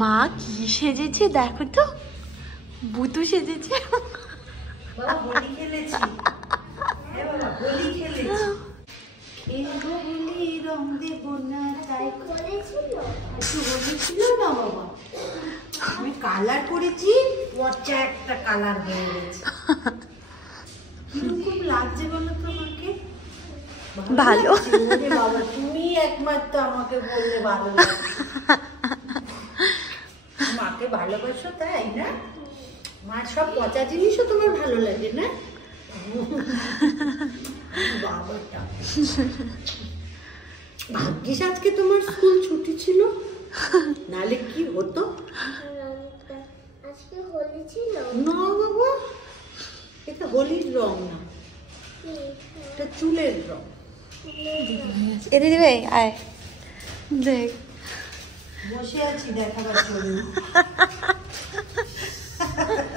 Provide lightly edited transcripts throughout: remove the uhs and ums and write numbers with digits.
মা কি সেজেছে দেখো তো, বুতু সেজেছে। বাবা হোলি খেলেছি, হ্যাঁ বাবা হোলি খেলেছি। খেলবো হোলি রং দেবো না তাই করেছিল, একটু হোলি ছিল না বাবা, আমি কালার করেছি, পচা একটা কালার হয়ে গেছে। কিরকম লাগছে বলো তোমাকে? ভালো। বাবা তুমি একমাত্র আমাকে বললে ভালো লাগে, মাকে ভালোবাসো তাই না? মার সব পচা জিনিসও তোমার ভালো লাগে না? বাবাটা ভাগ্যিস আজকে তোমার স্কুল ছুটি ছিল, নালে কি হতো? আজকে হোলি ছিল না বাবা, এটা হোলির রং না, এটা চুলের রং। এদি দিবে আয় দেখ, বসে আছি দেখাবার জন্য।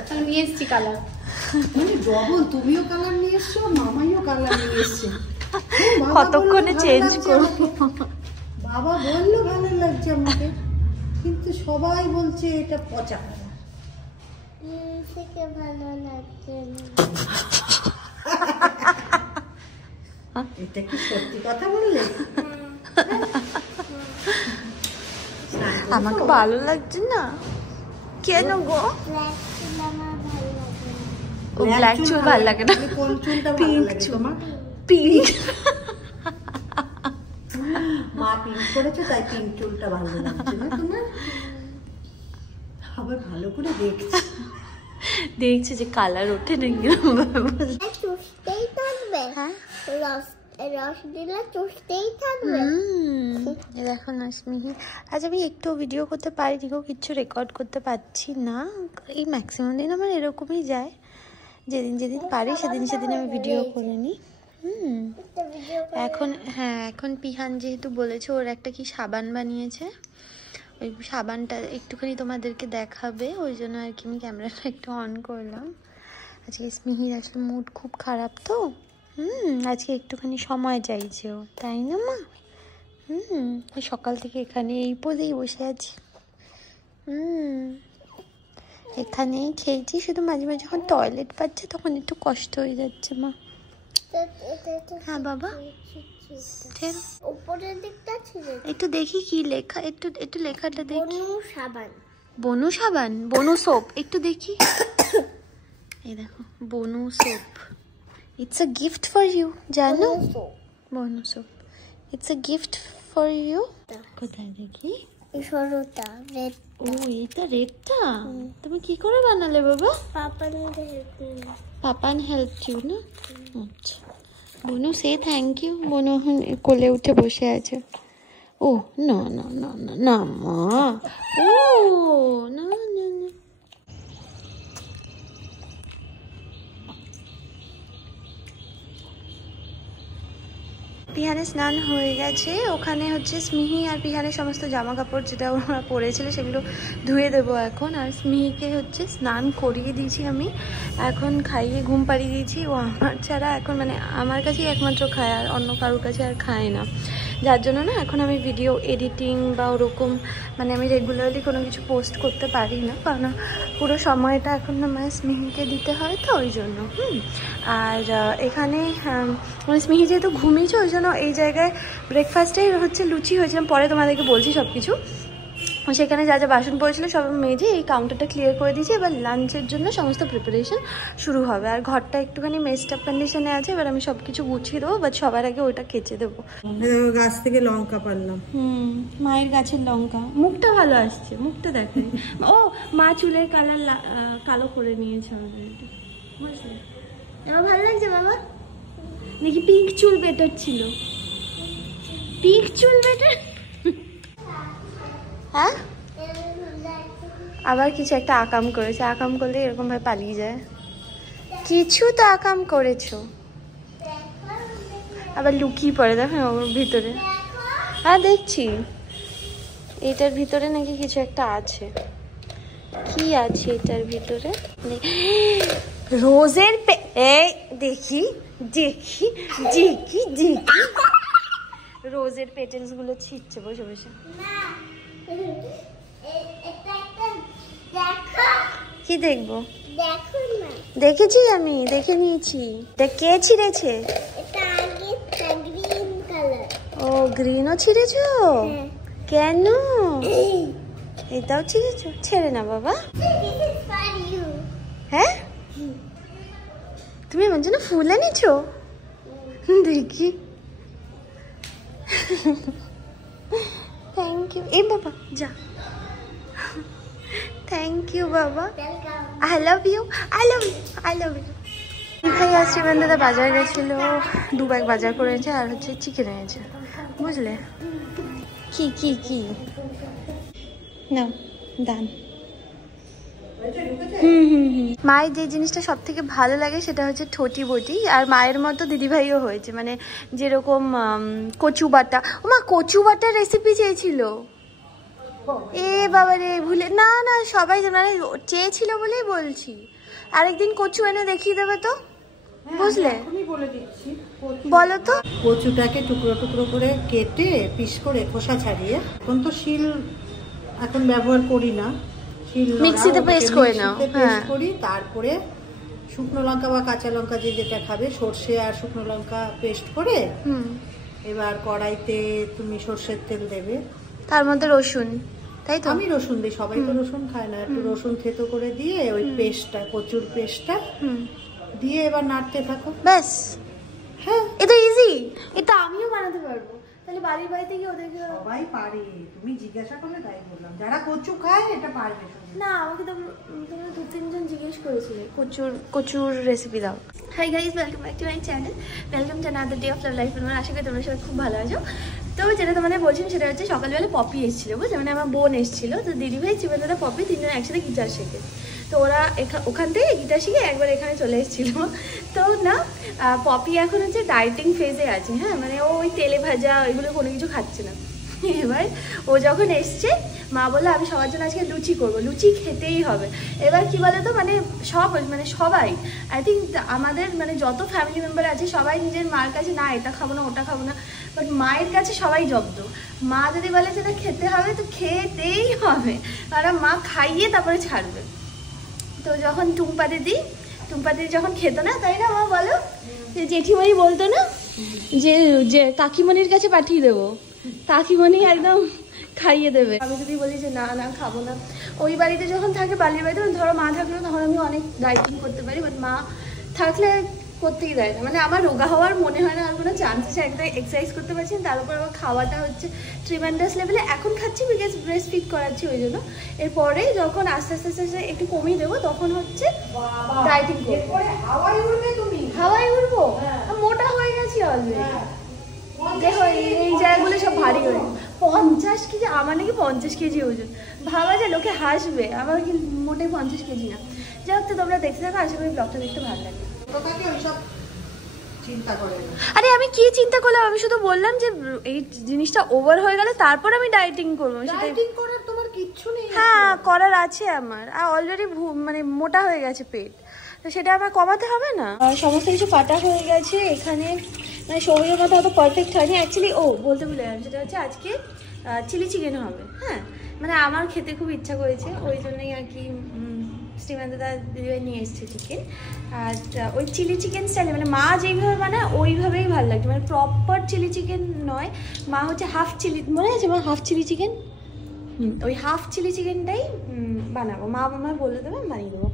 আমি নিয়ে এসেছি কালার, মানে ডবল, তুমিও কালার নিয়ে এসছো, মামাইও কালার নিয়ে এসছে। কতক্ষণে চেঞ্জ করবো? বাবা বললো ভালো লাগছে আমাকে, কিন্তু সবাই বলছে এটা পচা কালার। থেকে ভালো লাগছে এটা কি সত্যি কথা বললে? আমাকে ভালো লাগছে না কেন গো? ও ব্ল্যাক চুল ভালো লাগে না, কোন চুলটা ভালো লাগে তোমার? পিঙ্ক। মা পিঙ্ক করেছে তাই পিঙ্ক চুলটা ভালো লাগছে না তোমার? আবার ভালো করে দেখছি, দেখছে যে কালার ওঠে না চুষতেই থাকবে, রস দিলে চুষতেই থাকবে। দেখো না স্মিহি, আজ আমি একটু ভিডিও করতে পারিনি গো, কিচ্ছু রেকর্ড করতে পারছি না। এই ম্যাক্সিমাম দিন আমার এরকমই যায়, যেদিন যেদিন পারি সেদিন সেদিন আমি ভিডিও করে নিই। এখন হ্যাঁ, এখন পিহান যেহেতু বলেছে ওর একটা কি সাবান বানিয়েছে, ওই সাবানটা একটুখানি তোমাদেরকে দেখাবে, ওই জন্য আর কি আমি ক্যামেরাটা একটু অন করলাম। আজকে স্মিহির আসলে মুড খুব খারাপ তো, আজকে একটুখানি সময় চাইছে ও, তাই না মা? সকাল থেকে এখানে এই পদেই বসে আছি, এখানেই খেয়েছি, শুধু মাঝে মাঝে যখন টয়লেট পাচ্ছে তখন একটু কষ্ট হয়ে যাচ্ছে মা। হ্যাঁ বাবা, উপরের দিকটা ছিল, একটু দেখি কি লেখা, একটু লেখাটা দেখি। বনু সাবান, বনু সাবান, বনু সোপ, একটু দেখি। এই দেখো Bonu soap, it's a gift for you, জানো? Bonu soap, it's a gift for you. কোথায় দেখি? সরুটা রেড। ও এইটা রেডটা তুমি কি করে বানালে বাবা? পাপান হেল্প ইউ না? আচ্ছা বনু সে থ্যাংক ইউ। বনু এখন কোলে উঠে বসে আছে। ও না না না না না মা, ও না না না। পিহানের স্নান হয়ে গেছে, ওখানে হচ্ছে স্মিহি আর পিহানের সমস্ত জামা কাপড় যেটা ওরা পরেছিল সেগুলো ধুয়ে দেবো এখন। আর স্মিহিকে হচ্ছে স্নান করিয়ে দিয়েছি আমি, এখন খাইয়ে ঘুম পাড়িয়ে দিয়েছি। ও আমার ছাড়া এখন মানে আমার কাছেই একমাত্র খায়, আর অন্য কারোর কাছে আর খায় না, যার জন্য না এখন আমি ভিডিও এডিটিং বা ওরকম মানে আমি রেগুলারলি কোনো কিছু পোস্ট করতে পারি না, কারণ পুরো সময়টা এখন না মানে স্মিহিকে দিতে হয় তো ওই জন্য। আর এখানে মানে স্মিহি যেহেতু ঘুমিয়েছে ওই জন্য এই জায়গায় ব্রেকফাস্টে হচ্ছে লুচি হয়েছিলাম, পরে তোমাদেরকে বলছি সব কিছু। সেখানে যা যা বাসন পড়েছিল সব মেজে এই কাউন্টারটা ক্লিয়ার করে দিয়েছি, এবার লাঞ্চের জন্য সমস্ত প্রিপারেশন শুরু হবে। আর ঘরটা একটুখানি মেসড আপ কন্ডিশনে আছে, এবার আমি সব কিছু গুছিয়ে দেবো, বাট সবার আগে ওইটা কেচে দেবো। গাছ থেকে লঙ্কা পারলাম, মায়ের গাছের লঙ্কা, মুখটা ভালো আসছে, মুখটা দেখে। ও মা চুলের কালার কালো করে নিয়েছে আমাদের, এবার ভালো লাগছে বাবা? নাকি পিঙ্ক চুল বেটার ছিল? পিঙ্ক চুল বেটার? হ্যাঁ আবার কিছু একটা আকাম করেছে, আকাম করলে এরকম ভাবে পালিয়ে যায়। কিছু তো আকাম করেছো, আবার লুকিয়ে পড়ে দেখো ওর ভিতরে। হ্যাঁ দেখছি, এটার ভিতরে নাকি কিছু একটা আছে। কি আছে এটার ভিতরে? রোজের দেখি দেখি দেখি দেখি রোজের পেটেলস গুলো ছিটছে বসে বসে। দেখবো? দেখো না, দেখেছি, আমি দেখে নিয়েছি। এটা কে ছিঁড়েছে? এটা আগে গ্রিন কালার। ও, গ্রিনও ছিঁড়েছো? হ্যাঁ। কেন? এটাও ছিঁড়েছো? ছেড়ে না বাবা। This is for you. হ্যাঁ, তুমি আমার জন্য ফুল এনেছো? দেখি। Thank you. এই বাবা যা। থ্যাংক ইউ বাবা। Welcome. I love you, I love you, I love you. ভাই আর শ্রীমান দাদা বাজার গেছিল, 2 ব্যাগ বাজার করে এনেছে আর হচ্ছে চিকেন এনেছে, বুঝলে? কি কি কি না দান। মায়ের যে জিনিসটা সব থেকে ভালো লাগে সেটা হচ্ছে ঠোঁটি বটি। আর মায়ের মতো দিদিভাইও হয়েছে, মানে যেরকম কচু বাটা। ও মা, কচু বাটার রেসিপি চেয়েছিল। এ বাবা রে, ভুলে না না, সবাই মানে চেয়েছিল বলেই বলছি। আরেকদিন কচু এনে দেখিয়ে দেবে তো, বুঝলে? বলে দিচ্ছি। বলো তো। কচুটাকে টুকরো টুকরো করে কেটে পিস করে খোসা ছাড়িয়ে, এখন তো শিল এখন ব্যবহার করি না, শিল মিক্সিতে পেস্ট করে নাও। হ্যাঁ, করি। তারপরে শুকনো লঙ্কা বা কাঁচা লঙ্কা যে যেটা খাবে, সর্ষে আর শুকনো লঙ্কা পেস্ট করে এবার কড়াইতে তুমি সর্ষের তেল দেবে, তার মধ্যে রসুন, তাই তো? আমি রসুন দিই, সবাই তো রসুন খায় না। একটু রসুন থেতো করে দিয়ে ওই পেস্টটা, কচুর পেস্টটা দিয়ে এবার নাড়তে থাকো, ব্যাস। হ্যাঁ, এটা ইজি, এটা আমিও বানাতে পারবো। তাহলে বাড়ির বাড়িতে গিয়ে ওদেরকে। সবাই পারে, তুমি জিজ্ঞাসা করলে তাই বললাম, যারা কচু খায় এটা পারবে। না, আমাকে তো তোমরা 2-3 জন জিজ্ঞেস করেছিলে কচুর রেসিপি দাও। Hi guys, welcome back to my channel, welcome to another day of life. আমার আশা করি তোমরা সবাই খুব ভালো আছো। তো যেটা তোমাদের বলছিলাম সেটা হচ্ছে সকালবেলা পপি এসেছিলো, বুঝলে? মানে আমার বোন এসেছিলো, তো দিদিভাই, শ্রীমান দাদা, পপি 3 জন একসাথে গিটার শেখে। তো ওরা ওখান থেকে গিটার শিখে একবার এখানে চলে এসেছিলো। তো না, পপি এখন হচ্ছে ডায়েটিং ফেজে আছে। হ্যাঁ, মানে ও ওই তেলে ভাজা এগুলো কোনো কিছু খাচ্ছে না। এবার ও যখন এসছে, মা বললো আমি সবার জন্য আজকে লুচি করবো, লুচি খেতেই হবে। এবার কি বলে তো, মানে সবাই আই থিঙ্ক আমাদের মানে যত ফ্যামিলি মেম্বার আছে সবাই নিজের মার কাছে না এটা খাবো না ওটা খাবো না, বাট মায়ের কাছে সবাই জব্দ। মা যদি বলে যেটা খেতে হবে তো খেতেই হবে, কারণ মা খাইয়ে তারপরে ছাড়বে। তো যখন টুম্পা দিদি যখন খেতো না, তাই না মা বলো, যে জেঠিমণি বলতো না যে কাকিমণির কাছে পাঠিয়ে দেবো, কাকিমণি একদম খাইয়ে দেবে। আমি যদি বলি যে না না খাবো না, ওই বাড়িতে যখন থাকে, বালির বাড়িতে ধরো মা থাকলেও তখন আমি অনেক ডায়েটিং করতে পারি, বাট মা থাকলে করতেই দেয় না। মানে আমার রোগা হওয়ার মনে হয় না আর কোনো চান্স আছে, একদম এক্সারসাইজ করতে পারছি না, তার উপর আমার খাওয়াটা হচ্ছে ট্রিমেন্ডাস লেভেলে। এখন খাচ্ছি বিকজ ব্রেস্ট ফিড করাচ্ছি, ওই জন্য। এরপরে যখন আস্তে আস্তে আস্তে একটু কমিয়ে দেবো, তখন হচ্ছে ডায়েটিং করবো। হাওয়াই উঠবো, মোটা হয়ে গেছি অলরেডি। দেখো এই জায়গাগুলো সব ভারী হয়ে 50 কেজি, আমার নাকি 50 কেজি ওজন। ভাবা যায়, লোকে হাসবে, আমার কি মোটে 50 কেজি না। যাই হোক, তো তোমরা দেখতে থাকো, আশা করি ব্লগটা দেখতে ভালো লাগে। আরে আমি কি চিন্তা করলাম, আমি শুধু বললাম যে এই জিনিসটা ওভার হয়ে গেলে তারপর আমি ডায়েটিং করবো। ডায়েটিং করার তোমার কিচ্ছু নেই। হ্যাঁ, করার আছে আমার, আর অলরেডি মানে মোটা হয়ে গেছে পেট, তো সেটা আমার কমাতে হবে না? সমস্ত কিছু কাটা হয়ে গেছে এখানে, মানে সবুজের মতো অত পারফেক্ট হয়নি অ্যাকচুয়ালি। বলতে ভুলে গেলাম, সেটা হচ্ছে আজকে চিলি চিকেন হবে। হ্যাঁ, মানে আমার খেতে খুব ইচ্ছা করেছে, ওই জন্যই আর কি শ্রীমান দাদা দিদিভাই নিয়ে এসছে চিকেন। আর ওই চিলি চিকেন স্টাইলে, মানে মা যেইভাবে বানায় ওইভাবেই ভালো লাগছে, মানে প্রপার চিলি চিকেন নয়। মা হচ্ছে হাফ চিলি, মনে আছে মা, হাফ চিলি চিকেন, ওই হাফ চিলি চিকেনটাই বানাবো। মা আমায় বলে দেবে, আমি বানিয়ে দেবো।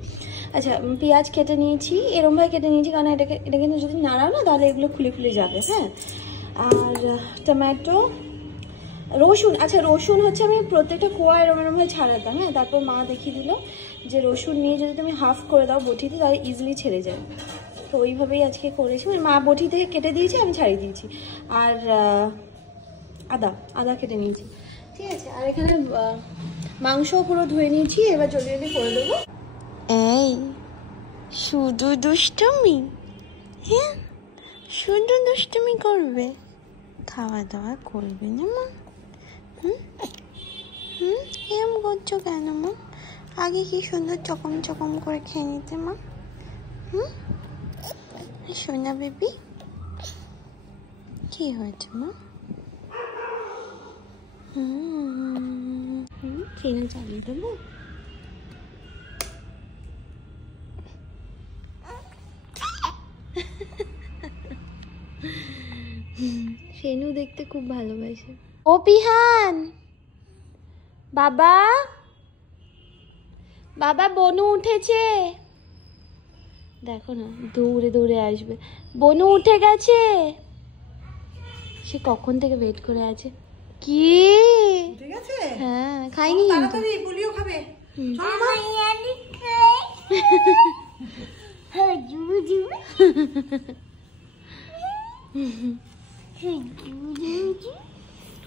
আচ্ছা, পেঁয়াজ কেটে নিয়েছি, এরমভাবে কেটে নিয়েছি, কারণ এটা কিন্তু যদি নাড়াও না তাহলে এগুলো খুলে যাবে। হ্যাঁ, আর টমেটো, রসুন। আচ্ছা, রসুন হচ্ছে আমি প্রত্যেকটা কোয়া এরমভাবে ছাড়াতাম। হ্যাঁ, তারপর মা দেখিয়ে দিল যে রসুন নিয়ে যদি তুমি হাফ করে দাও বটিতে, তাহলে ইজিলি ছেড়ে যায়। তো ওইভাবেই আজকে করেছি, মানে মা বটি থেকে কেটে দিয়েছি, আমি ছাড়িয়ে দিয়েছি। আর আদা কেটে নিয়েছি, ঠিক আছে। আর এখানে মাংসও পুরো ধুয়ে নিয়েছি, এবার জলদি করে দেবো। এই শুধু দুষ্টুমি? হ্যাঁ, শুধু দুষ্টুমি করবে, খাওয়া দাওয়া করবে না মা? এরম করছো কেন মা? আগে কি সুন্দর চকম করে খেয়ে নিতে মা। সোনা বেবি, কি হয়েছে মা? ট্রেনে চালিয়ে দেবো? শেনু দেখতে খুব ভালোবাসে। ও পিহান, বাবা বাবা বনু উঠেছে, দেখো না দৌড়ে দৌড়ে আসবে। বনু উঠে গেছে, সে কখন থেকে ওয়েট করে আছে। কি ঠিক আছে, হ্যাঁ খাইনি কিন্তু। তাড়াতাড়ি পুলিও খাবে।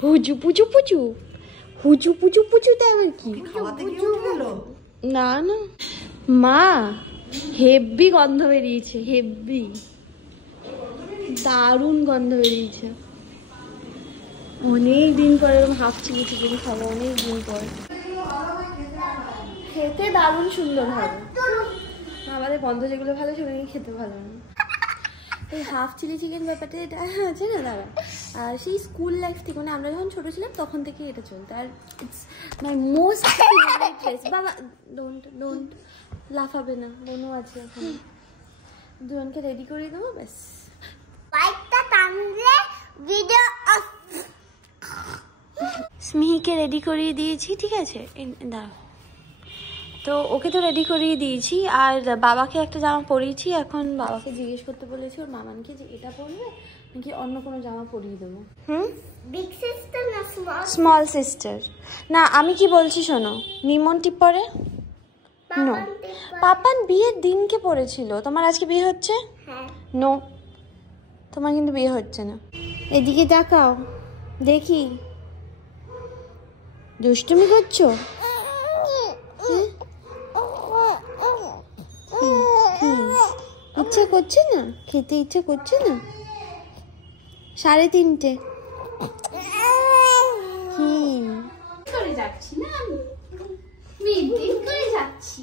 হুজু পুজু পুজু, হুজু পুজু পুজু তে আবার কি? খাওয়াতে কি উঠে গেল? না না মা, হেভি গন্ধ বেরিয়েছে, হেভি দারুণ গন্ধ বেরিয়েছে। অনেক দিন পরে এরকম হাফ চিলি চিকেন খাবো, অনেক দিন পরে। খেতে দারুণ সুন্দর হবে, আমাদের গন্ধ যেগুলো ভালো সেগুলো খেতে ভালো না। এই হাফ চিলি চিকেন ব্যাপারটা এটা আছে না দাঁড়া, আর সেই স্কুল লাইফ থেকে, মানে আমরা যখন ছোটো ছিলাম তখন থেকে এটা চলতো। আর it's my most favourite place. বাবা ডোন্ট ডোন্ট লাফাবে না, বনু আছে এখন, দুজনকে রেডি করে দেবো ব্যাস। বাইকটা টানলে ভিডিও অফ। স্মিহিকে রেডি করিয়ে দিয়েছি, ঠিক আছে দাঁড়াও। তো ওকে তো রেডি করিয়ে দিয়েছি, আর বাবাকে একটা জামা পরিয়েছি। এখন বাবাকে জিজ্ঞেস করতে বলেছি ওর মামানকে যে এটা পরবে নাকি অন্য কোনো জামা পরিয়ে দেবো। বিগ সিস্টার না স্মল? Small sister. না আমি কি বলছি শোনো, নিমন টিপ পরে নো, পাপান বিয়ের দিনকে পড়েছিল। তোমার আজকে বিয়ে হচ্ছে? হ্যাঁ। নো, তোমার কিন্তু বিয়ে হচ্ছে না। এদিকে তাকাও দেখি, দুষ্টুমি করছো? ইচ্ছা করছে না খেতে, ইচ্ছা করছে না? 3:30 করে যাচ্ছি না আমি, মিটিং করে যাচ্ছি।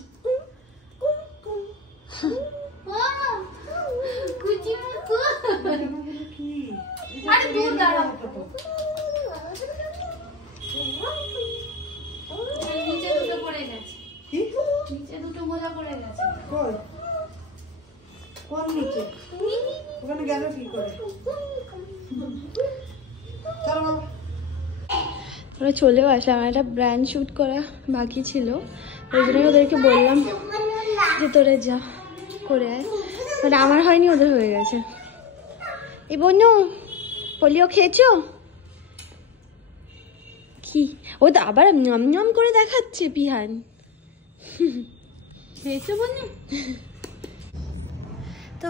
আরে দূর দাঁড়াও, নিচে দুটো পড়ে গেছে, নিচে দুটো মোজা পড়ে গেছে। কই? কোন নিচে? ওখানে গেল কি করে? চলো বাবা। ওরা চলেও আসলাম, একটা ব্র্যান্ড শ্যুট করা বাকি ছিল, ওই জন্য ওদেরকে বললাম যে তোরে যা করে আয়, বাট আমার হয়নি, ওদের হয়ে গেছে। এই বনু পোলিও খেয়েছো? কি ও তো আবার নম নম করে দেখাচ্ছে পিহান। খেয়েছো বনু? তো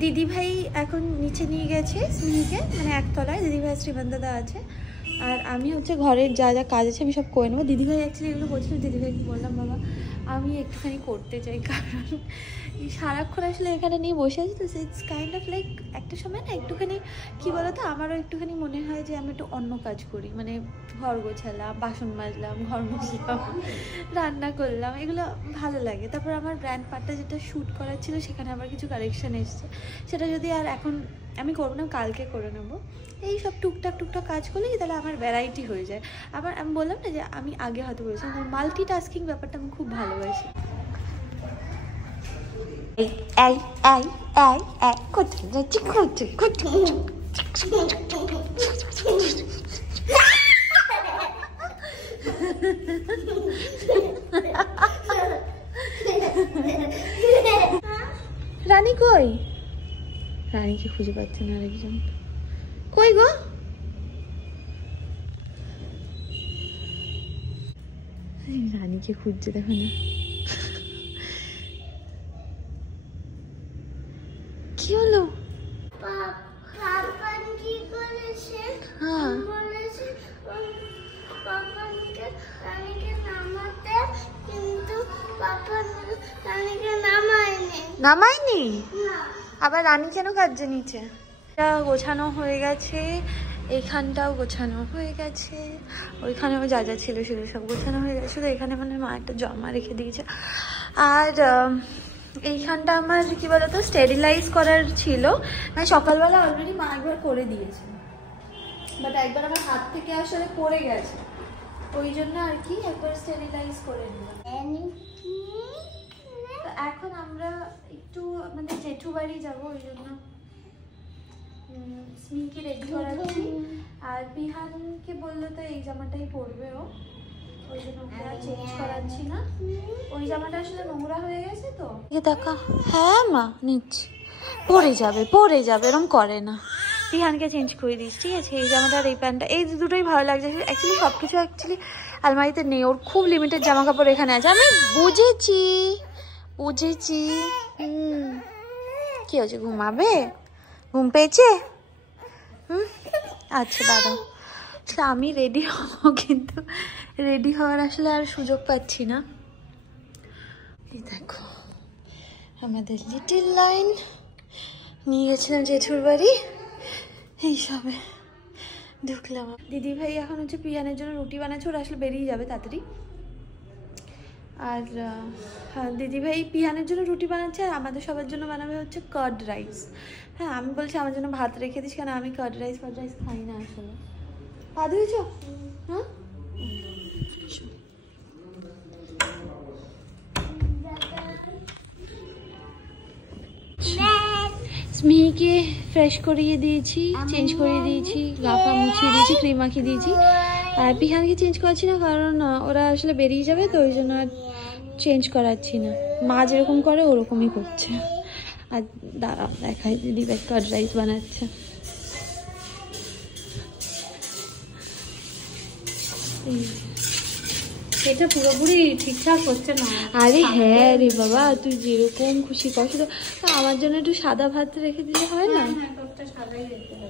দিদি ভাই এখন নিচে নিয়ে গেছে স্মিহিকে, মানে একতলায় দিদিভাই শ্রীমন্তদা আছে, আর আমি হচ্ছে ঘরের যা যা কাজ আছে আমি সব করে নেবো। দিদিভাই অ্যাকচুয়ালি এগুলো বলছিল, দিদিভাইকে বললাম বাবা আমি একটুখানি করতে চাই, কারণ সারাক্ষণ আসলে এখানে নিয়ে বসে আছি, তো ইটস কাইন্ড অফ লাইক একটা সময় না একটুখানি কী বলতো, আমারও একটুখানি মনে হয় যে আমি একটু অন্য কাজ করি, মানে ঘর গোছালাম, বাসন মাজলাম, ঘর মুছলাম, রান্না করলাম, এগুলো ভালো লাগে। তারপর আমার ব্র্যান্ড পার্টটা যেটা শ্যুট করার ছিল সেখানে আবার কিছু কালেকশন এসছে, সেটা যদি আর এখন আমি করবো না, কালকে করে নেবো। এই সব টুকটাক টুকটাক কাজ করলে কি তাহলে আমার ভ্যারাইটি হয়ে যায়। আবার আমি বললাম না যে আমি আগে হয়তো বলেছিলাম মাল্টি টাস্কিং ব্যাপারটা আমি খুব ভালোবাসি। কোথায় যাচ্ছি, রানী কই? রানীকে খুঁজে পাচ্ছে না আরেকজন, কই গো? রানীকে খুঁজছে, দেখো না কি হলো। পাপন কি করেছে? হ্যাঁ বলেছে পাপনকে রানীকে নামাতে, কিন্তু পাপন রানীকে নামায়নি। না। আবার রানী কেন কাজে নিচে? এটা গোছানো হয়ে গেছে, এইখানটাও গোছানো হয়ে গেছে, ওইখানেও যা যা ছিল সেগুলো সব গোছানো হয়ে গেছে, শুধু এখানে মানে মা একটা জমা রেখে দিয়েছে। আর এইখানটা আমার কি বলতো স্টেরিলাইজ করার ছিল, মানে সকালবেলা অলরেডি মা একবার করে দিয়েছে, বাট একবার আমার হাত থেকে আসলে পড়ে গেছে, ওই জন্য আর কি একবার স্টেরিলাইজ করে দিলাম। এখন আমরা একটু আমাদের জেঠু বাড়ি যাবো, ওই জন্য স্মিকে রেডি করাচ্ছি। আর বিহানকে বললো তো এই জামাটাই পরবে ও, ওই জন্য ওকে আর চেঞ্জ করাচ্ছি না। ওই জামাটা আসলে নোংরা হয়ে গেছে তো। দেখা, হ্যাঁ মা নিচ্ছি, পরে যাবে এরকম করে না। বিহানকে চেঞ্জ করে দিস, ঠিক আছে? এই জামাটা আর এই প্যান্টটা, এই দুটোই ভালো লাগছে। অ্যাকচুয়ালি সব কিছু আলমারিতে নেই, ওর খুব লিমিটেড জামা কাপড় এখানে আছে। আমি বুঝেছি। কি হয়েছে, ঘুমাবে? ঘুম পেয়েছে? আচ্ছা দাদা, আমি রেডি হবো, কিন্তু রেডি হওয়ার আসলে আর সুযোগ পাচ্ছি না। এই দেখো আমাদের লিটল লাইন, নিয়ে গেছিলাম জেঠুর বাড়ি, এইসবে ঢুকলাম। দিদি ভাই এখন হচ্ছে পিয়ানের জন্য রুটি বানাচ্ছে, ওরা আসলে বেরিয়ে যাবে তাড়াতাড়ি। আর হ্যাঁ, দিদি ভাই পিয়ানের জন্য রুটি বানাচ্ছে, আর আমাদের সবার জন্য বানাবে হচ্ছে কার্ড রাইস। হ্যাঁ, আমি বলছি আমার জন্য ভাত রেখে দিস, কারণ আমি কার্ড রাইস খাই না আসলে। ভাত হয়েছ? হ্যাঁ, স্মিহিকে ফ্রেশ করিয়ে দিয়েছি, চেঞ্জ করিয়ে দিয়েছি, গা ফা মুছিয়ে দিয়েছি, ক্রিম মাখিয়ে দিয়েছি। আর পিহানকে চেঞ্জ করছি না, কারণ ওরা আসলে বেরিয়ে যাবে তো, ওই জন্য আর চেঞ্জ করাচ্ছি না। মা যেরকম করে ওরকমই করছে। আর দাঁড়া দেখাই, দিদি ভাই কার্ড রাইস বানাচ্ছে। এটা পুরোপুরি ঠিকঠাক হচ্ছে না। আরে হ্যাঁ রে বাবা, তুই যেরকম খুশি কর, শুধু আমার জন্য একটু সাদা ভাত রেখে দিলে হয় না? হ্যাঁ, তোরটা সাদাই রেখে দেবো।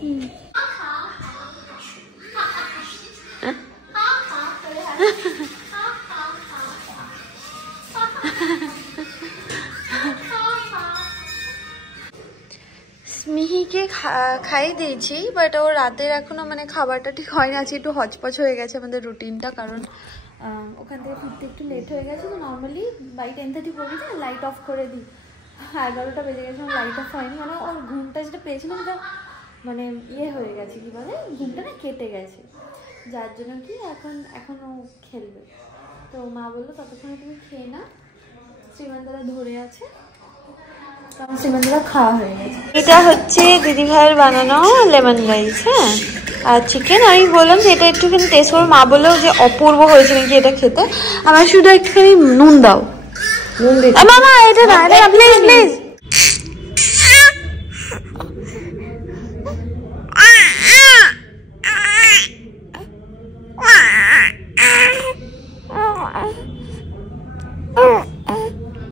স্মিহিকে খাইয়ে দিয়েছি, বাট ও রাতের এখনো মানে খাবারটা ঠিক হয় না, একটু হচপচ হয়ে গেছে আমাদের রুটিনটা, কারণ ওখান থেকে ফিরতে একটু লেট হয়ে গেছে। তো নর্মালি বাই 10:30 পড়ি না, লাইট অফ করে দিই। 11টা বেজে গেছে, লাইট অফ হয়নি, মানে ওর ঘুমটা যেটা পেয়েছিলাম সেটা মানে হয়ে গেছে, কি বলে, ঘুমটা না কেটে গেছে, যার জন্য কি এখন ও খেলবে। তো মা বললো ততক্ষণে তুমি খেয়ে না, শ্রীমান্দারা ধরে আছে, খাওয়া হয়ে গেছে। এটা হচ্ছে দিদি ভাইয়ের বানানো লেমন রাইস, হ্যাঁ, আর চিকেন। আমি বললাম যে এটা একটুখানি টেস্ট করবো, মা বললো যে অপূর্ব হয়েছে নাকি এটা খেতে। আমার শুধু একটুখানি নুন দাও। মামা এটা না, প্লিজ প্লিজ।